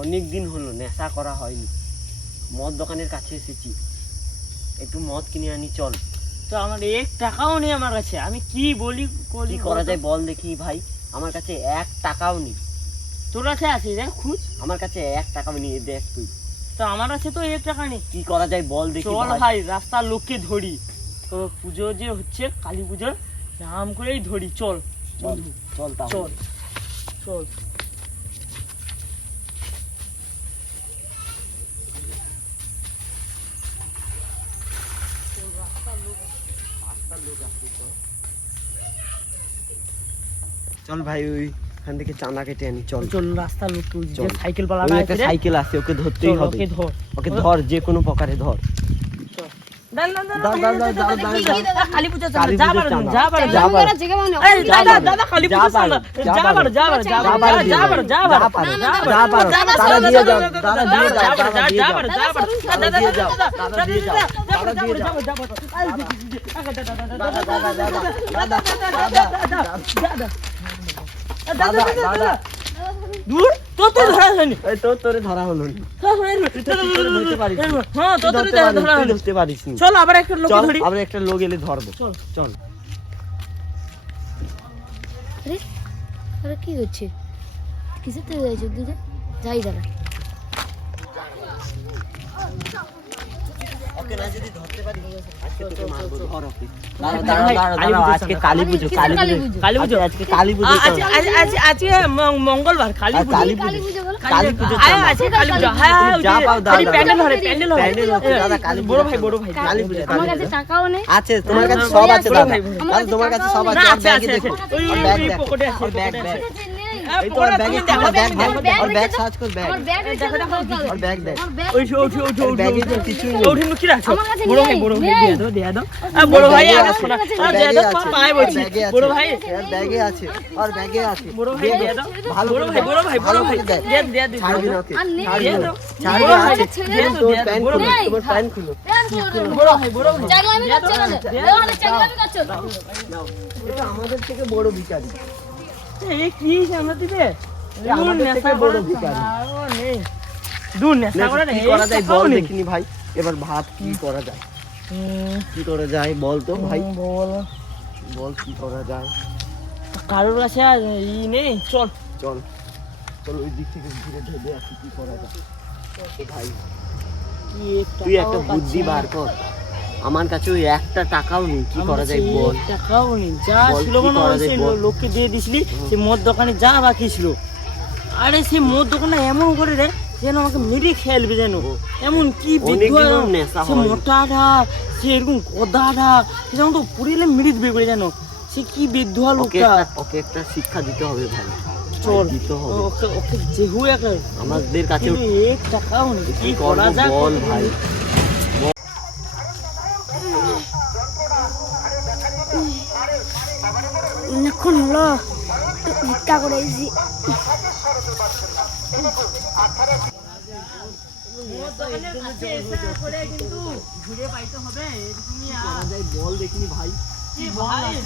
অনেক দিন হলো নেশা করা হয়নি। মদ দোকানের কাছে এসেছি। একটু মদ কিনে আনি চল। তো আমার এক টাকাও নেই আমার কাছে। আমি কি বলি করি কি করা যায় বল দেখি ভাই। আমার কাছে এক টাকাও নেই। তোর কাছে আছে দেখ খুঁজ। আমার কাছে এক টাকাও নেই দেখ তুই। তো আমার কাছে তো এক টাকা নেই। কি করা যায় বল দেখি চল ভাই। রাস্তার লোককে ধরি। তো পুজো যে হচ্ছে কালী পুজোর নাম করেই ধরি। চল চল চল চল চল। চল ভাই ওই এখান থেকে চানা কেটে আনি চল চল রাস্তা লুট যে সাইকেল বালা না আছে সাইকেল আছে ওকে ধরতেই হবে ওকে ধর ওকে ধর যে কোনো প্রকারে ধর দাদা দূর? তোতে ধরা হয়নি। এই তো তোরে ধরা হলো না। হ্যাঁ, হ্যাঁ তোতে ধরা হলো বুঝতে পারিস চল আবার একটা লোক ধরি। আবার একটা লোক এলে ধরবো। চল। চল। আরে আরে কি হচ্ছে? কিসে তুই যাইছ? দিদি যাই দাঁড়া। ওকে না যদি ধরতে পারি আজকে তোকে মারবো ধর ওকে দাঁড়াও দাঁড়াও দাঁড়াও আজকে কালী পুজো কালী পুজো কালী পুজো আজকে কালী পুজো আজকে আজকে আজকে মঙ্গলবার কালী পুজো কালী পুজো কালী পুজো আজকে কালী পুজো হ্যাঁ হ্যাঁ যা পাও দাও প্যান্ডেল হবে প্যান্ডেল হবে প্যান্ডেল হবে দাদা কালী বড় ভাই বড় ভাই কালী পুজো আমার কাছে টাকাও নেই আছে তোমার কাছে সব আছে দাদা তোমার কাছে সব আছে আর ব্যাগে দেখো আর ব্যাগ ব্যাগ ব্যাগ আমাদের থেকে বড় বিচারি এই আমরা দিবে। দেখিনি ভাই। এবার ভাত কি করা যায়? কি করা যায় বল তো ভাই। বল। বল কি করা যায়? কারোর কাছে আর ই নেই চল। চল। চল ওই দিক থেকে ঘুরে ভেবে আসি কি করা যায়। ভাই তুই একটা বুদ্ধি বার কর। আমার কাছে ওই একটা টাকাও নেই কি করা যায় বল? টাকাও নেই যা ছিল মনে হয় সেই লোককে দিয়ে দিছিলি সে মদ দোকানে যা বাকি ছিল আরে সেই মদ দোকানে এমন করে রে যেন আমাকে মেরে খেলবে যেন। এমন কি সে। মোটাটা সে এরকম গদাটা সে যেমন তো পুরিলে মেরে দিবে করে যেন। সে কি ওকে লোকটা? ওকে একটা শিক্ষা দিতে হবে ভাই। চল। দিতে হবে। ওকে ওকে যেহু একটা আমাদের কাছে এক টাকাও নেই কি করা যায় বল ভাই? অনেকক্ষণ হলো ভিক্ষা করে এসেছি ঘুরে পাইতে হবে এরকমই কি করা যায় বল দেখিনি ভাই কি করা যায়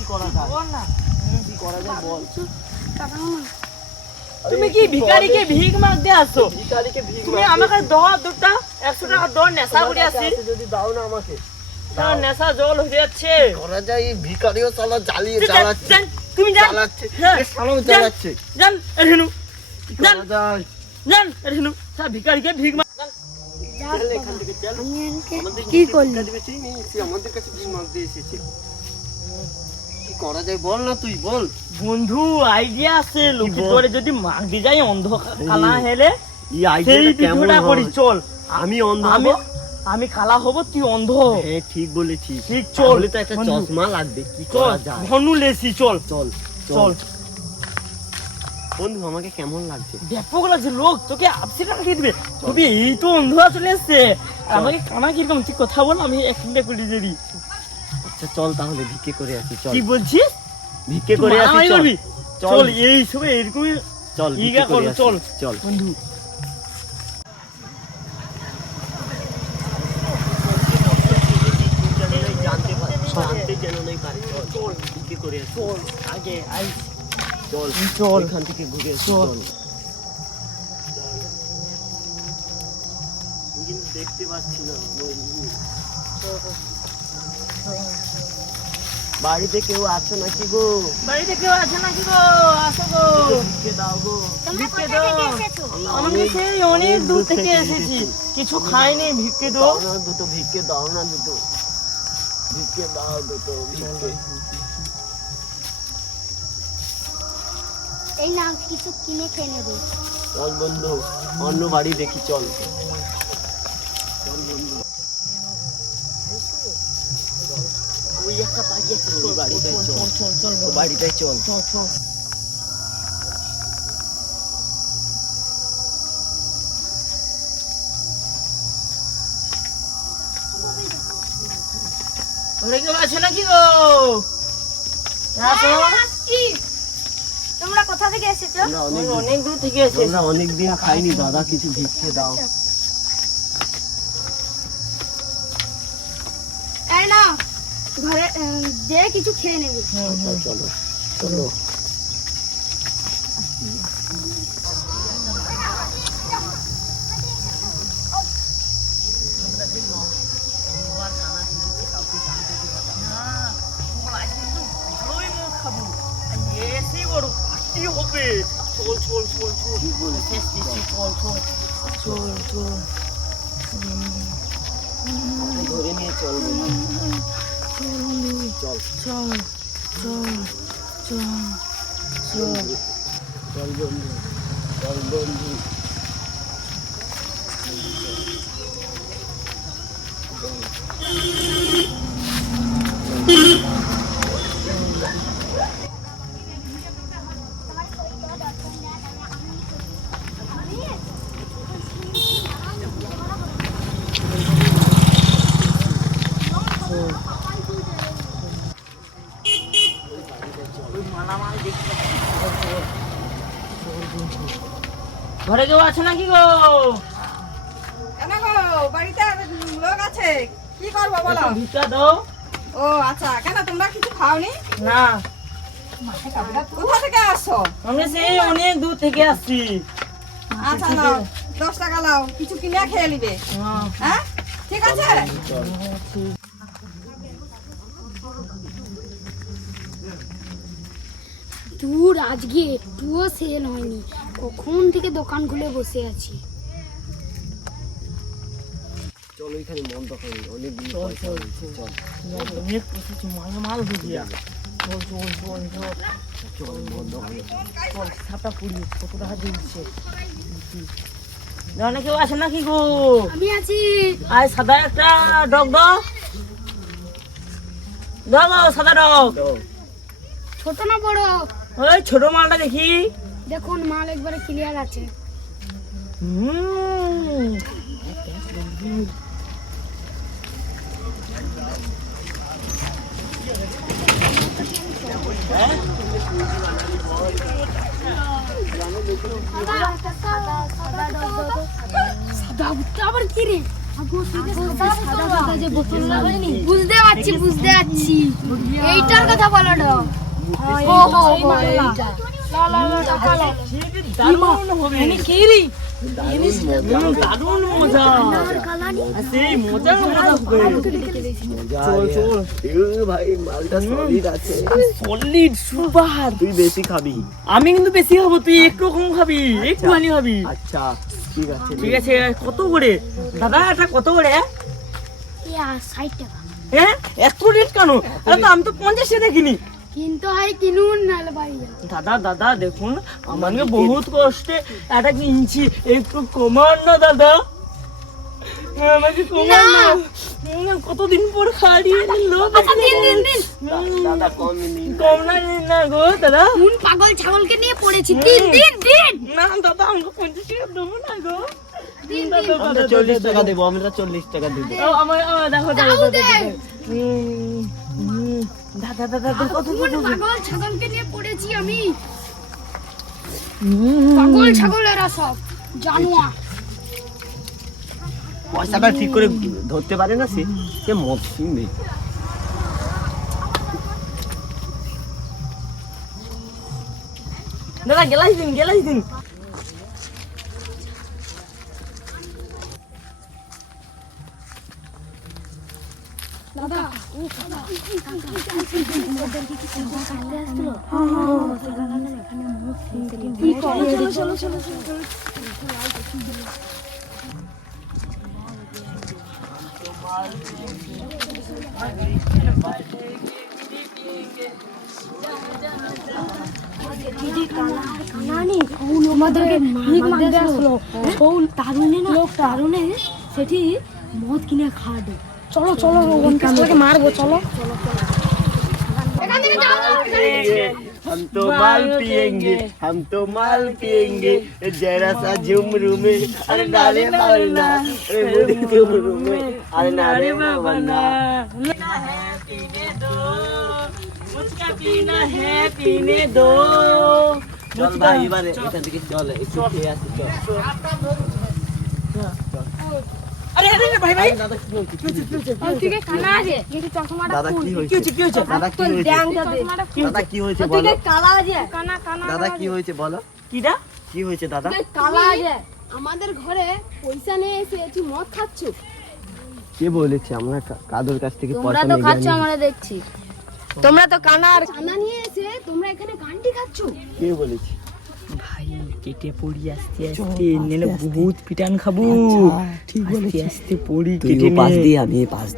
কি করা যায় বল তুমি কি ভিখারিকে ভিক মাগতে আসছো ভিখারিকে ভিক তুমি আমাকে দাও দুটা একশো টাকা দাও নেশা করে আসি যদি দাও না আমাকে। নেশা জল হয়ে যাচ্ছে। করা যায়? এই ভিকারিও জ্বালিয়ে তুমি সালাম জান জান জান ভিকারিকে ভিক মা কি করলি? আমাদের কাছে ভিক এসেছে। করা যায় বল না তুই বল। বন্ধু আইডিয়া আছে। লোকে তোরে যদি মাগি যায় অন্ধকার কালা হেলে এই আইডিয়াটা কেমন করি চল। আমি অন্ধ আমি কালা হব তুই অন্ধ হ্যাঁ ঠিক বলেছিস। ঠিক চল। তো একটা চশমা লাগবে কি করা যায়? ধনু লেসি চল। চল চল। বন্ধু আমাকে কেমন লাগছে? ব্যাপক লাগছে লোক তোকে আপসি টাকা দিবে? তুমি এই তো অন্ধ চলে এসছে আমাকে কানা কীরকম তুই কথা বল আমি একটা করে দিই। আচ্ছা চল তাহলে ভিক্ষে করে আসি চল। কি বলছিস? তুই করে আসি চল? চল। এই সবে এরকমই চল করে করো, চল। চল। বন্ধু জানতে পারি জানতে যেন নাই পারি চল চল ভিক্ষে করে আসি চল আগে আই চল। চল। এখান থেকে ঘুরে চল। চল। কিন্তু দেখতে পাচ্ছি না বাড়িতে কেউ আছে নাকি গো? বাড়িতে কেউ আছে নাকি গো? আসো গো। ভিক্ষে দাও গো। ভিক্ষে দাও। আমি সেই অনেক দূর থেকে এসেছি। কিছু খাইনি ভিক্ষে দাও। দাও না দুটো ভিক্ষে দাও না দুটো। ভিক্ষে দাও দুটো ভিক্ষে। এই না কিছু কিনে খেয়ে নেব। চল বন্ধু অন্য বাড়ি দেখি চল। চল বন্ধু ওই একটা বাড়ি আছে ওই চল। চল চল চল চল। চল চল। ঘরে কেউ আছে নাকি গো? আসো তোমরা কোথা থেকে এসেছ? আমরা অনেক অনেক দূর থেকে এসেছি। আমরা অনেক দিন খাইনি দাদা কিছু ভিক্ষে দাও। এই না ঘরে আহ, যে কিছু খেয়ে নেবে। আচ্ছা, চলো চলো। বড় পার্টি হবে চল চল চল চল শেষ দিচ্ছি চল চল চল চল ধরে নিয়ে চল চল চল চল চল চল চল বন্ধু চল বন্ধু মালামাল দেখতে ঘরে কেউ আছে নাকি গো? কেন গো? বাড়িতে লোক আছে। কি করব বলো? ভিক্ষা দাও। ও আচ্ছা। কেন তোমরা কিছু খাওনি? না। কোথা থেকে আসছো? আমি সেই অনেক দূর থেকে আসছি। আচ্ছা নাও। দশ টাকা লাও কিছু কিনে খেয়ে নিবে। হ্যাঁ, হ্যাঁ? ঠিক আছে? দূর আজকে একটুও সেল হয়নি। কখন থেকে দোকান খুলে বসে আছি? চল ওইখানে মন দোকান অনেক দিন চল, চল, চল। অনেক বসেছি মালামাল বুঝিয়া চল চল চল চল। চল মন দোকানে। চল ছাতা পুড়ি কত টাকা দিচ্ছে? জানে কেউ আছে নাকি গো? আমি আছি। আয় সাদা একটা ডগ দাও। দাও সাদা ডগ। ছোট না বড়? ওই ছোট মালটা দেখি দেখুন মাল একবারে ক্লিয়ার আছে আবার কি রে বুঝতে পারছি বুঝতে পারছি এইটার কথা বলো দারুণ মজা সেই মজা চল, চল। ভাই মালটা সলিড আছে সলিড সুপার তুই বেশি খাবি আমি কিন্তু বেশি খাব তুই একটু কম খাবি একটুখানি খাবি আচ্ছা ঠিক আছে ঠিক আছে কত করে দাদা এটা কত করে ষাট টাকা হ্যাঁ এত রেট কেন আমি তো পঞ্চাশে দেখিনি কিন্তু হয় কিনুন নাহলে বাড়ি দাদা দাদা দেখুন আমাকে বহুত কষ্টে একটা কিনছি। একটু কমান না দাদা। হ্যাঁ, আমাকে কমান না। কতদিন পর খাড়িয়ে নিল আচ্ছা দিন দাদা কম কম না নিন না গো দাদা। পাগল ছাগলকে নিয়ে পড়েছি। দিন দিন দিন। না দাদা আমাকে পঞ্চাশ টাকা দেবো না গো। আমরা চল্লিশ টাকা দেবো আমরা চল্লিশ টাকা দেবো। দাদা কত ছাগলকে নিয়ে পড়েছি আমি। পাগল ছাগল সব জানোয়ার। পয়সাটা ঠিক করে ধরতে পারে না সে? সে মদ কিনবে দাদা গেলাই দিন গেলাই দিন। দাদা চলো চলো চলো আমাদেরকে ভিক মাগতে আসলো শোন তারুণে না লোক তারুণে সেটি মদ কিনে খাওয়াবে চলো চলো ওখানকে মারবো চলো हम तो माल पिएंगे हम तो माल पिएंगे जरा सा झुमरू में अरे नारे मारना अरे मुझे झुमरू में अरे नारे मारना पीना है पीने दो मुझका पीना है पीने दो চল ভাই এবারে এখান থেকে চল একটু খেয়ে আসি চল अरे अरे भाई भाई দাদা কি হয়েছে তুই কানা আছে কিন্তু চশমাটা দাদা কি কি হয়েছে? হয়েছে কি হয়েছে? দাদা কি হয়েছে? চশমাটা দাদা কি হয়েছে বলো? কালা আছে। কানা কানা দাদা কি হয়েছে বলো? কিডা? কি হয়েছে দাদা? কালা আছে। আমাদের ঘরে পয়সা নিয়ে এসে তুই মদ খাচ্ছ? কে বলেছে? আমরা কাদুর কাছ থেকে তোমরা পয়সা তো নিয়ে খাচ্ছ আমরা দেখছি। তোমরা তো কানার কানা নিয়ে এসে তোমরা এখানে গানটি খাচ্ছ? কে বলেছে? ভাই কেটে পড়ি আস্তে আস্তে নেলে বহুত পিটান খাব। ঠিক আস্তে আস্তে পড়ি কেটে পাশ দিয়ে আমি পাশ।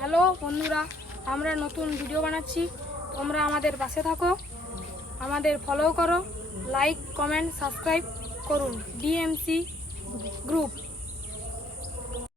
হ্যালো বন্ধুরা আমরা নতুন ভিডিও বানাচ্ছি। তোমরা আমাদের পাশে থাকো। আমাদের ফলো করো লাইক কমেন্ট সাবস্ক্রাইব করুন। DMC group